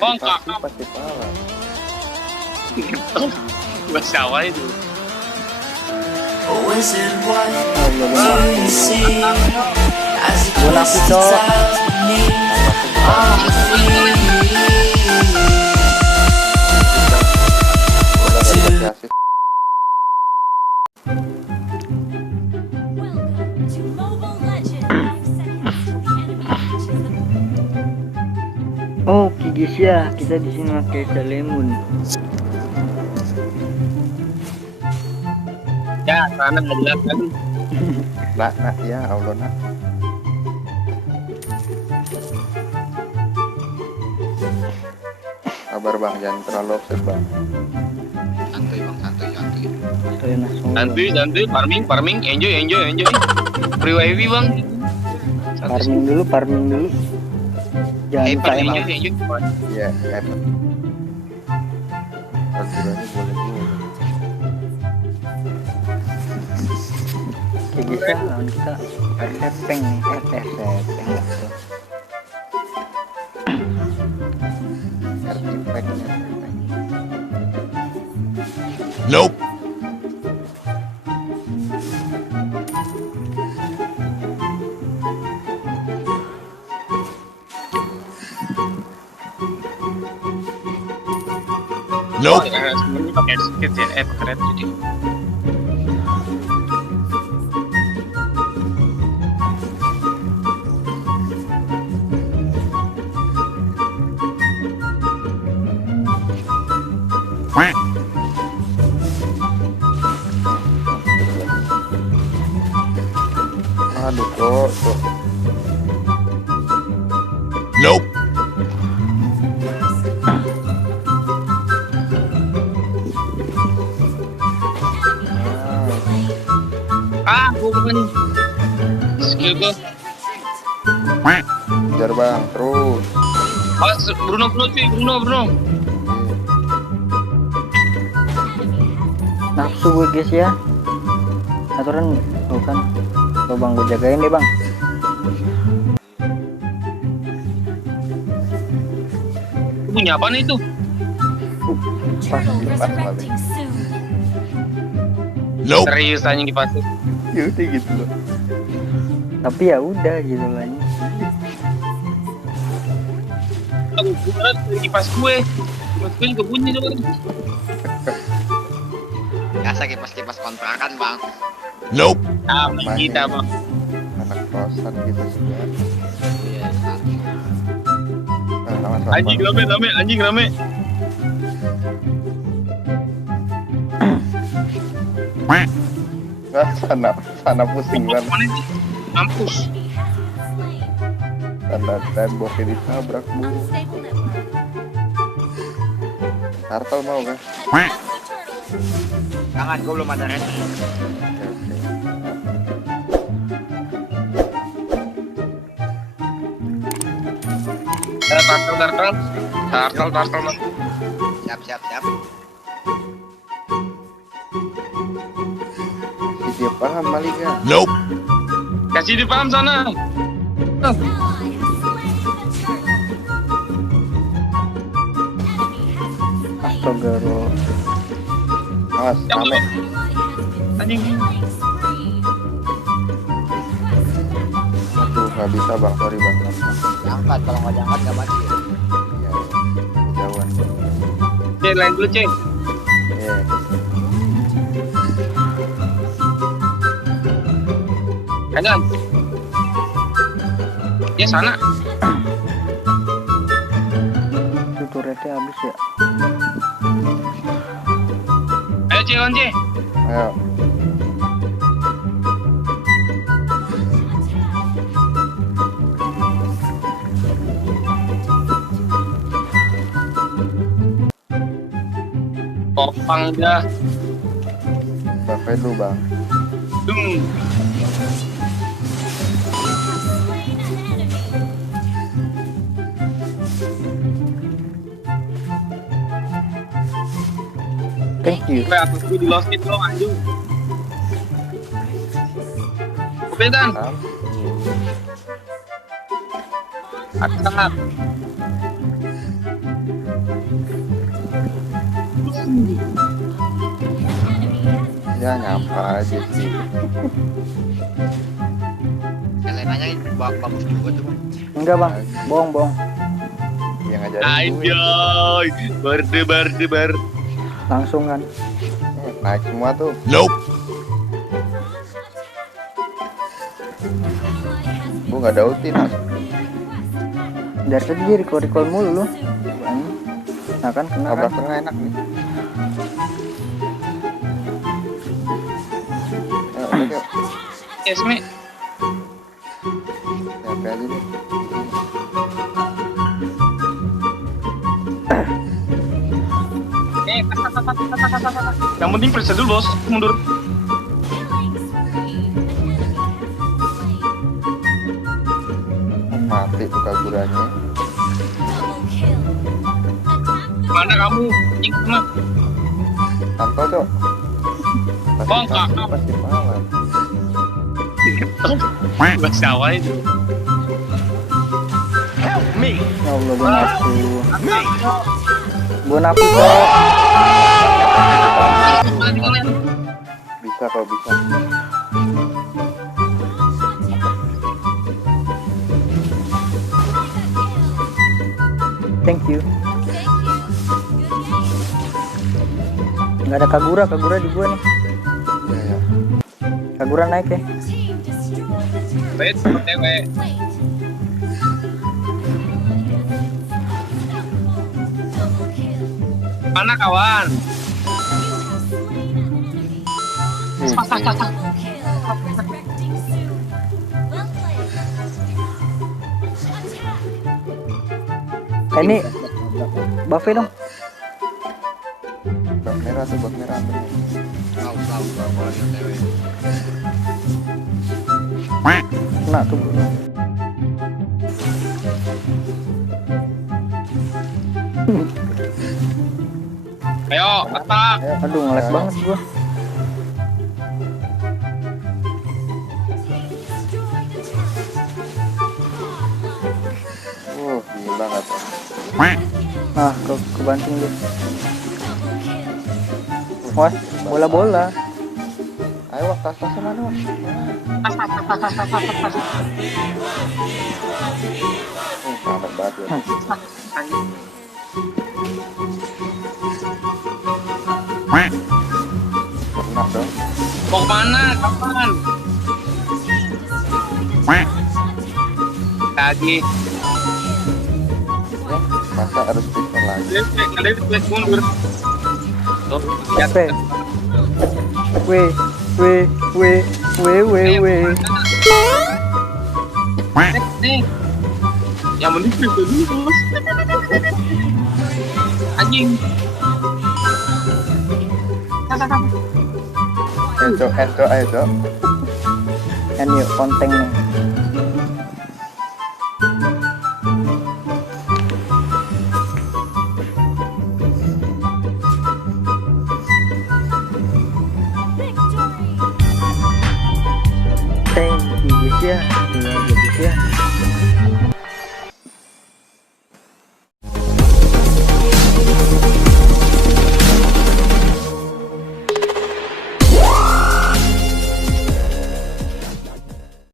Bongkak. Pasti pala. Gua sawah itu. Always in what Allah you see as you Gua twist napi, Cok. ties with me. I'm free. udah gak dikasih asis. Welcome to Mobile Legends! 5 seconds till the enemy reaches the Oke guys ya, kita di sini pakai Salemon. Ya, sana nggak jelas kan? Nak ya Allah nak. Kabar bang, jangan terlalu upset bang. Santuy bang, santuy. Saya langsung. Santuy, farming, enjoy. Free wifi bang. Farming dulu. Jangan lupa Farming emot. enjoy. Iya, hebat. Perguruannya boleh dulu. Oke guys ya, lawan kita Sepeng nih, Sepeng lah tuh. Artifactnya. Nope. Nope. Sebenarnya pakai skit ya, pakai red jadi. Aduh kok. Nope. Gua bukan skill gua. Kejar bang, terus. Bruno cuy, Bruno. Nafsu gue guys ya. Aturan bukan. Tuh bang, gue jagain deh bang. Lu punya apa nih itu? turtle pas resurrecting soon. Nope. Serius anjing dipasir. Ya udah gitu loh. Tapi ya udah gitu lah. Aku kira kipas gue. Kipas gue juga bunyi tuh. Biasa kipas kontrakan bang. Nope. Sama kita bang. Anak kosan gitu sih. Iya. Nah, sama Anjing rame, anjing rame. Nah, sana pusing kan. Mana sih? Mampus. Tanda temboknya ditabrak bu. Unstable network. Turtle mau kan? Jangan, gue belum ada red. Oke. Turtle. Siap. Dia paham Malika. Nope. Kasih di paham sana. Ally has slain the turtle. Enemy has been slain. Astagfirullah. Awas, Yang rame. Ally has been Anjing. killing spree. Aduh, nggak bisa bang, sorry bang. Diangkat, kalau nggak diangkat nggak mati. Iya, kejauhan. Cek lain dulu cek. Iya. Kanan. Ya sana. Itu turretnya habis ya. Ayo cek lawan cek. Ayo. Topang dah. Buffet dulu bang. Dung. Slain an enemy. Thank you. Sampai atas gue di lost it lo anjing. Kepetan. Am. Atas. Ya nyampa aja sih. Helenanya bagus juga tuh bang. Enggak bang, bohong. Yang ngajarin gue. Anjoy, berdebar. Langsung kan. Naik semua tuh. Gue nggak dautin. Dari tadi dia recall mulu lu. Nah kan kena Tabrak kan. tengah enak nih. Ayo, yuk. Yes, me. Siapa aja deh. Yang penting periksa dulu bos, mundur. Mati tuh kagurannya. Mana kamu? Anjing mana? Tanto cok. Oh, enggak. Pasti malam. Bahasa Jawa itu. Ya Allah gua nafsu kok. Bisa kalau bisa. Thank you. Nggak ada Kagura di gua nih. Ya. Kagura naik ya. Wait, cewek. Mana kawan? Ini buff dong. Bak merah tuh, bak merah. Tahu kalau dia cewek. Kena tuh. Ayo, atak. Aduh ngelag banget gua. Gila nggak tuh. Nah, kebanting dia. Wah, bola. Ayo Wak, tas-tasnya mana Wak? Sahabat banget ya. Pernah dong. Mau kemana? Kapan? Lagi. Masa harus pistol lagi? Ada di mundur. Tuh, lihat. Oke. Weh. Nih. Yang penting periksa dulu bos. Anjing. Cok, ayo Cok. Kan yuk konteng nih. Thank you guys ya.